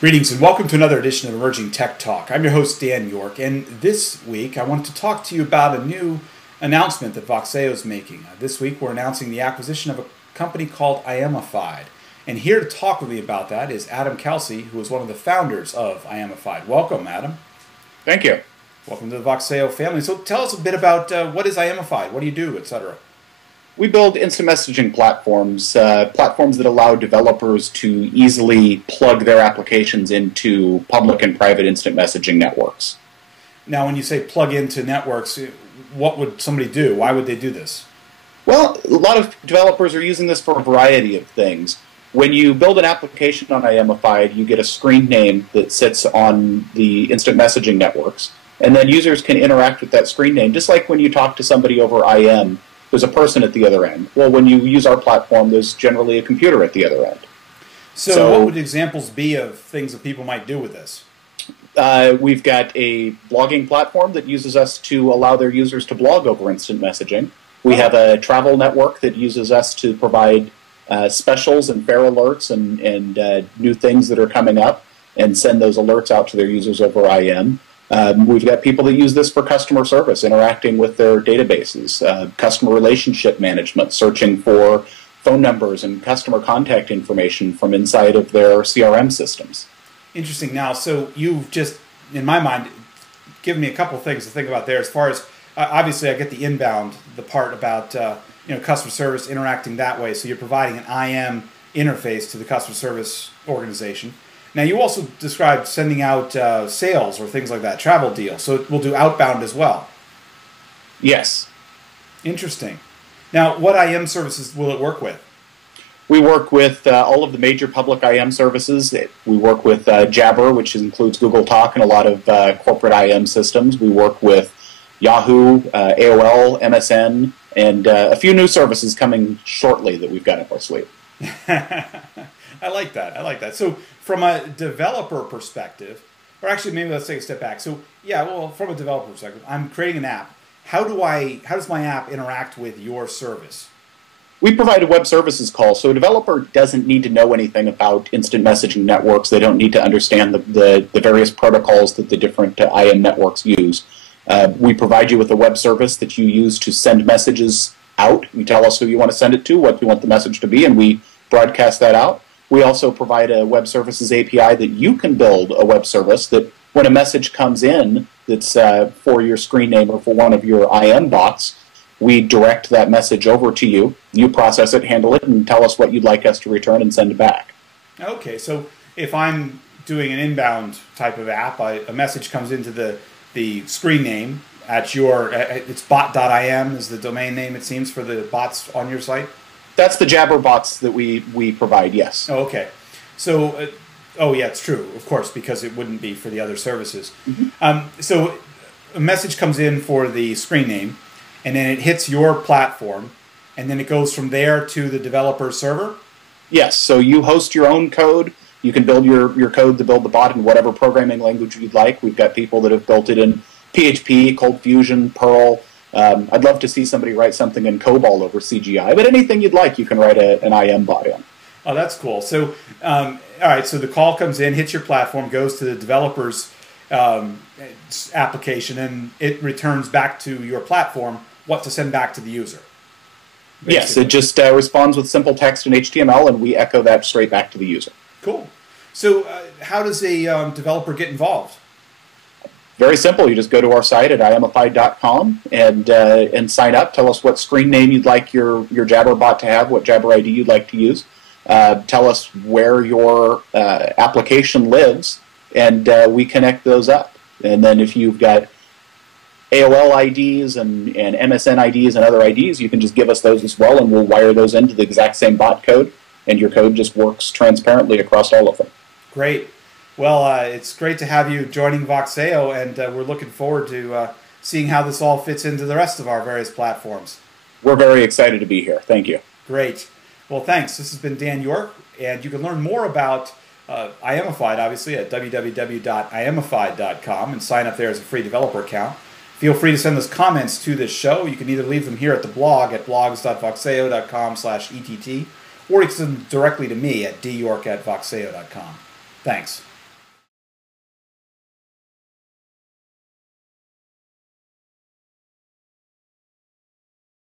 Greetings and welcome to another edition of Emerging Tech Talk. I'm your host, Dan York, and this week I want to talk to you about a new announcement that Voxeo is making. This week we're announcing the acquisition of a company called IMified. And here to talk with me about that is Adam Kelsey, who is one of the founders of IMified. Welcome, Adam. Thank you. Welcome to the Voxeo family. So tell us a bit about what is IMified, what do you do, etc. We build instant messaging platforms, platforms that allow developers to easily plug their applications into public and private instant messaging networks. Now, when you say plug into networks, what would somebody do? Why would they do this? Well, a lot of developers are using this for a variety of things. When you build an application on IMified, you get a screen name that sits on the instant messaging networks, and then users can interact with that screen name, just like when you talk to somebody over IM. There's a person at the other end. Well, when you use our platform, there's generally a computer at the other end. So what would examples be of things that people might do with this? We've got a blogging platform that uses us to allow their users to blog over instant messaging. We have a travel network that uses us to provide specials and fare alerts and new things that are coming up and send those alerts out to their users over IM. We've got people that use this for customer service, interacting with their databases, customer relationship management, searching for phone numbers and customer contact information from inside of their CRM systems. Interesting. Now, so you've just, in my mind, given me a couple of things to think about there. As far as, obviously, I get the inbound, the part about customer service interacting that way. So you're providing an IM interface to the customer service organization. Now, you also described sending out sales or things like that, travel deals. So we'll do outbound as well. Yes. Interesting. Now, what IM services will it work with? We work with all of the major public IM services. We work with Jabber, which includes Google Talk and a lot of corporate IM systems. We work with Yahoo, AOL, MSN, and a few new services coming shortly that we've got up our sleeve. I like that. I like that. So from a developer perspective, or actually maybe let's take a step back. So yeah, well, from a developer perspective, I'm creating an app. How does my app interact with your service? We provide a web services call, so a developer doesn't need to know anything about instant messaging networks. They don't need to understand the various protocols that the different IM networks use. We provide you with a web service that you use to send messages out. You tell us who you want to send it to, what you want the message to be, and we broadcast that out. We also provide a web services API that you can build a web service that when a message comes in that's for your screen name or for one of your IM bots, we direct that message over to you. You process it, handle it, and tell us what you'd like us to return and send it back. Okay, so if I'm doing an inbound type of app, a message comes into the screen name at your, it's bot.im is the domain name, it seems, for the bots on your site? That's the Jabber bots that we provide, yes. Oh, okay. So, oh yeah, it's true, of course, because it wouldn't be for the other services. Mm-hmm. So a message comes in for the screen name, and then it hits your platform, and then it goes from there to the developer server? Yes, so you host your own code. You can build your code to build the bot in whatever programming language you'd like. We've got people that have built it in PHP, Cold Fusion, Perl. I'd love to see somebody write something in COBOL over CGI, but anything you'd like, you can write an IM bot in. Oh, that's cool. So, all right, so the call comes in, hits your platform, goes to the developer's application, and it returns back to your platform what to send back to the user. Basically. Yes, it just responds with simple text and HTML, and we echo that straight back to the user. Cool. So how does a developer get involved? Very simple. You just go to our site at IMified.com and sign up. Tell us what screen name you'd like your Jabber bot to have, what Jabber ID you'd like to use. Tell us where your application lives, and we connect those up. And then if you've got AOL IDs and MSN IDs and other IDs, you can just give us those as well, and we'll wire those into the exact same bot code, and your code just works transparently across all of them. Great. Well, it's great to have you joining Voxeo, and we're looking forward to seeing how this all fits into the rest of our various platforms. We're very excited to be here. Thank you. Great. Well, thanks. This has been Dan York, and you can learn more about IMified, obviously, at www.imified.com and sign up there as a free developer account. Feel free to send us comments to this show. You can either leave them here at the blog at blogs.voxeo.com/ett, or you can send them directly to me at dyork@voxeo.com. Thanks.